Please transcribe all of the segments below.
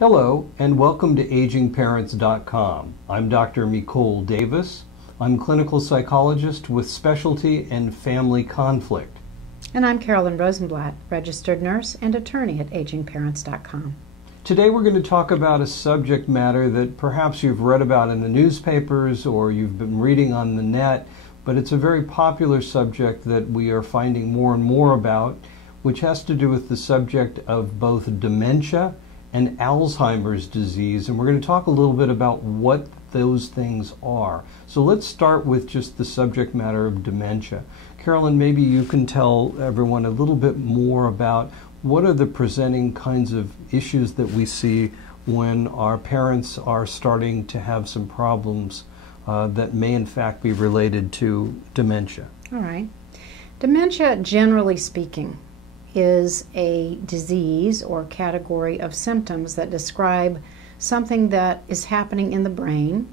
Hello, and welcome to agingparents.com. I'm Dr. Mikol Davis. I'm clinical psychologist with specialty in family conflict. And I'm Carolyn Rosenblatt, registered nurse and attorney at agingparents.com. Today we're going to talk about a subject matter that perhaps you've read about in the newspapers or you've been reading on the net, but it's a very popular subject that we are finding more and more about, which has to do with the subject of both dementia and Alzheimer's disease, and we're going to talk a little bit about what those things are. So let's start with just the subject matter of dementia. Carolyn, maybe you can tell everyone a little bit more about what are the presenting kinds of issues that we see when our parents are starting to have some problems that may in fact be related to dementia. All right. Dementia, generally speaking, is a disease or category of symptoms that describe something that is happening in the brain,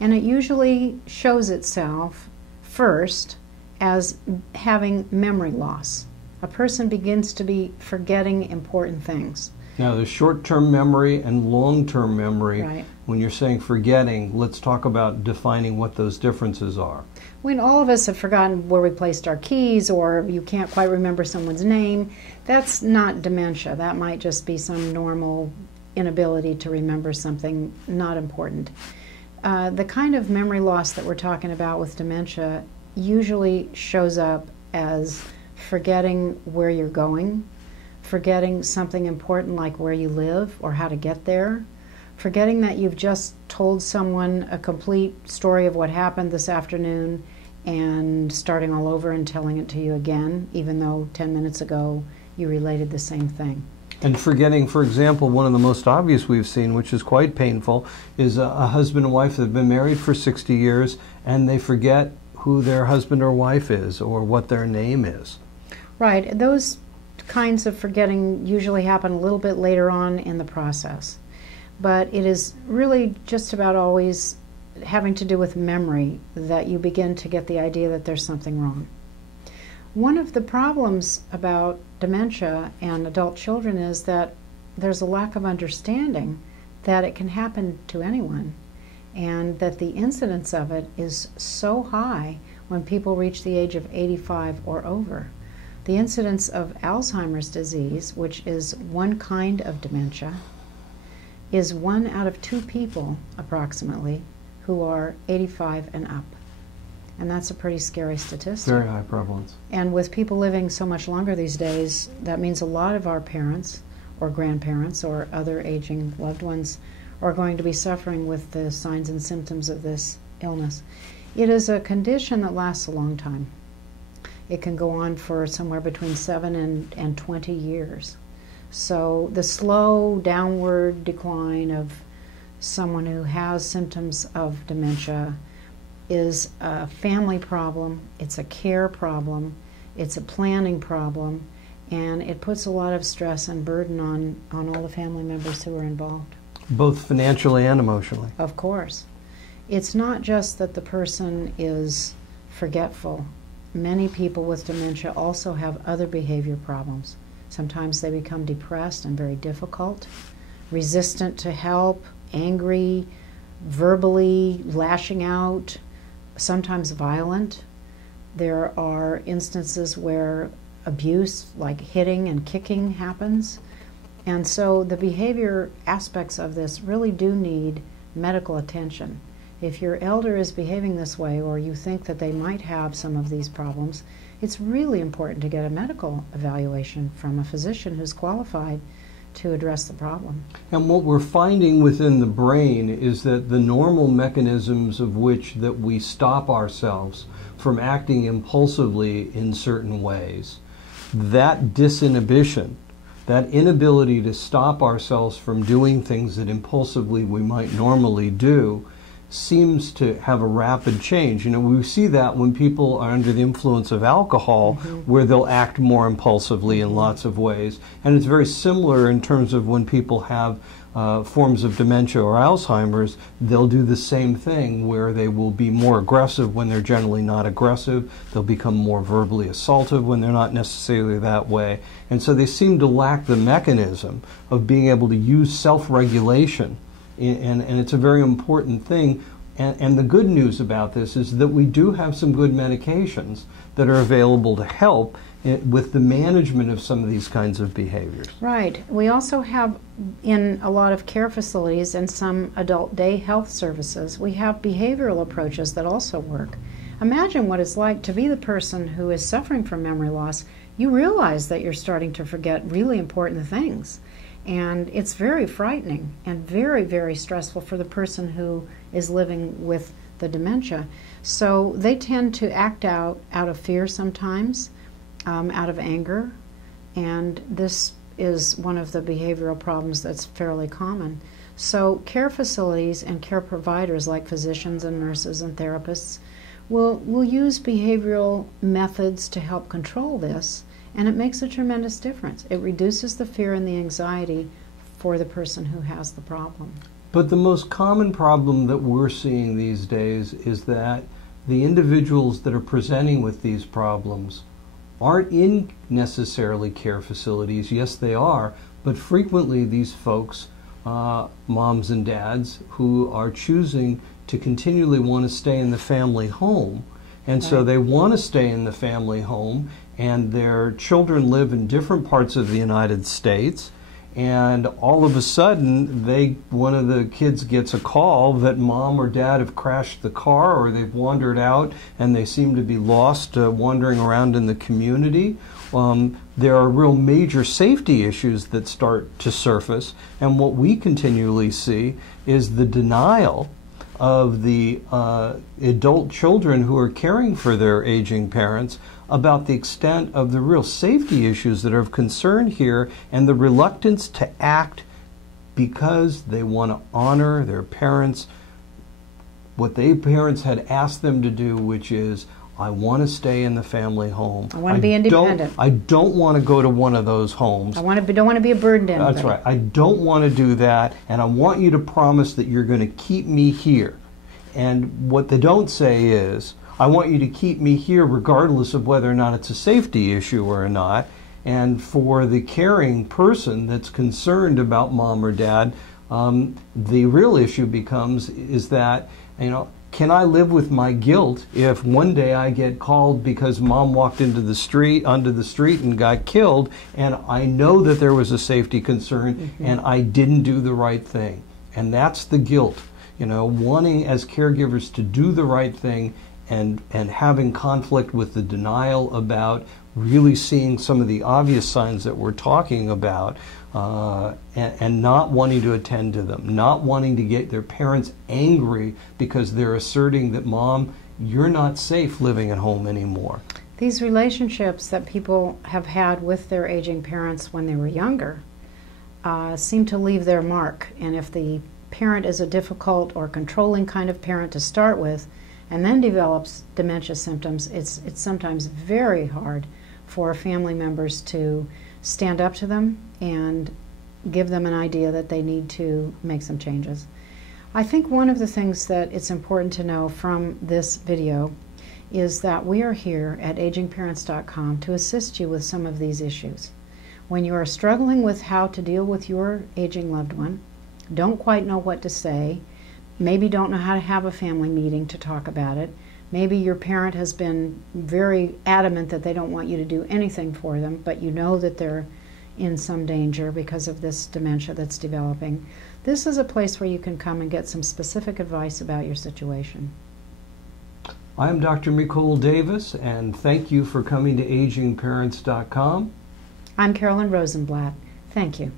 and it usually shows itself first as having memory loss. A person begins to be forgetting important things. Now, the short-term memory and long-term memory, Right. When you're saying forgetting, let's talk about defining what those differences are. When all of us have forgotten where we placed our keys, or you can't quite remember someone's name, that's not dementia. That might just be some normal inability to remember something not important. The kind of memory loss that we're talking about with dementia usually shows up as forgetting where you're going, forgetting something important like where you live or how to get there, forgetting that you've just told someone a complete story of what happened this afternoon and starting all over and telling it to you again, even though 10 minutes ago you related the same thing. And forgetting, for example, one of the most obvious we've seen, which is quite painful, is a husband and wife that have been married for 60 years and they forget who their husband or wife is or what their name is. Right. Those kinds of forgetting usually happen a little bit later on in the process. But it is really just about always having to do with memory that you begin to get the idea that there's something wrong. One of the problems about dementia and adult children is that there's a lack of understanding that it can happen to anyone, and that the incidence of it is so high when people reach the age of 85 or over. The incidence of Alzheimer's disease, which is one kind of dementia, is 1 out of 2 people, approximately, who are 85 and up. And that's a pretty scary statistic. Very high prevalence. And with people living so much longer these days, that means a lot of our parents or grandparents or other aging loved ones are going to be suffering with the signs and symptoms of this illness. It is a condition that lasts a long time. It can go on for somewhere between 7 and 20 years. So the slow downward decline of someone who has symptoms of dementia is a family problem, it's a care problem, it's a planning problem, and it puts a lot of stress and burden on all the family members who are involved. Both financially and emotionally. Of course. It's not just that the person is forgetful. Many people with dementia also have other behavior problems. Sometimes they become depressed and very difficult, resistant to help, angry, verbally lashing out, sometimes violent. There are instances where abuse, like hitting and kicking, happens. And so the behavior aspects of this really do need medical attention. If your elder is behaving this way, or you think that they might have some of these problems, it's really important to get a medical evaluation from a physician who's qualified to address the problem. And what we're finding within the brain is that the normal mechanisms of which that we stop ourselves from acting impulsively in certain ways, that disinhibition, that inability to stop ourselves from doing things that impulsively we might normally do, seems to have a rapid change. You know, we see that when people are under the influence of alcohol, where they'll act more impulsively in lots of ways. And it's very similar in terms of when people have forms of dementia or Alzheimer's, they'll do the same thing where they will be more aggressive when they're generally not aggressive. They'll become more verbally assaultive when they're not necessarily that way. And so they seem to lack the mechanism of being able to use self-regulation. And it's a very important thing. And the good news about this is that we do have some good medications that are available to help with the management of some of these kinds of behaviors. Right. We also have, in a lot of care facilities and some adult day health services, we have behavioral approaches that also work. Imagine what it's like to be the person who is suffering from memory loss. You realize that you're starting to forget really important things. And it's very frightening and very, very stressful for the person who is living with the dementia. So they tend to act out of fear sometimes, out of anger, and this is one of the behavioral problems that's fairly common. So care facilities and care providers like physicians and nurses and therapists will use behavioral methods to help control this. And it makes a tremendous difference. It reduces the fear and the anxiety for the person who has the problem. But the most common problem that we're seeing these days is that the individuals that are presenting with these problems aren't in necessarily care facilities. Yes, they are, but frequently these folks, moms and dads, who are choosing to continually want to stay in the family home. And so they want to stay in the family home, and their children live in different parts of the United States, and all of a sudden one of the kids gets a call that mom or dad have crashed the car, or they've wandered out and they seem to be lost wandering around in the community. There are real major safety issues that start to surface, and what we continually see is the denial of the adult children who are caring for their aging parents about the extent of the real safety issues that are of concern here, and the reluctance to act because they want to honor their parents, what their parents had asked them to do, which is, I want to stay in the family home. I want to be independent. I don't want to go to one of those homes. Don't want to be a burden to anybody. That's right. I don't want to do that, and I want you to promise that you're going to keep me here. And what they don't say is, I want you to keep me here regardless of whether or not it's a safety issue or not. And for the caring person that's concerned about mom or dad, the real issue is that, can I live with my guilt if one day I get called because mom walked onto the street and got killed, and I know that there was a safety concern and I didn't do the right thing. And that's the guilt. Wanting as caregivers to do the right thing and having conflict with the denial about really seeing some of the obvious signs that we're talking about, and not wanting to attend to them, not wanting to get their parents angry because they're asserting that, Mom, you're not safe living at home anymore. These relationships that people have had with their aging parents when they were younger seem to leave their mark. And if the parent is a difficult or controlling kind of parent to start with, and then develops dementia symptoms, it's sometimes very hard for family members to stand up to them and give them an idea that they need to make some changes. I think one of the things that it's important to know from this video is that we are here at agingparents.com to assist you with some of these issues. When you are struggling with how to deal with your aging loved one, don't quite know what to say, maybe don't know how to have a family meeting to talk about it, maybe your parent has been very adamant that they don't want you to do anything for them, but you know that they're in some danger because of this dementia that's developing. This is a place where you can come and get some specific advice about your situation. I'm Dr. Mikol Davis, and thank you for coming to agingparents.com. I'm Carolyn Rosenblatt. Thank you.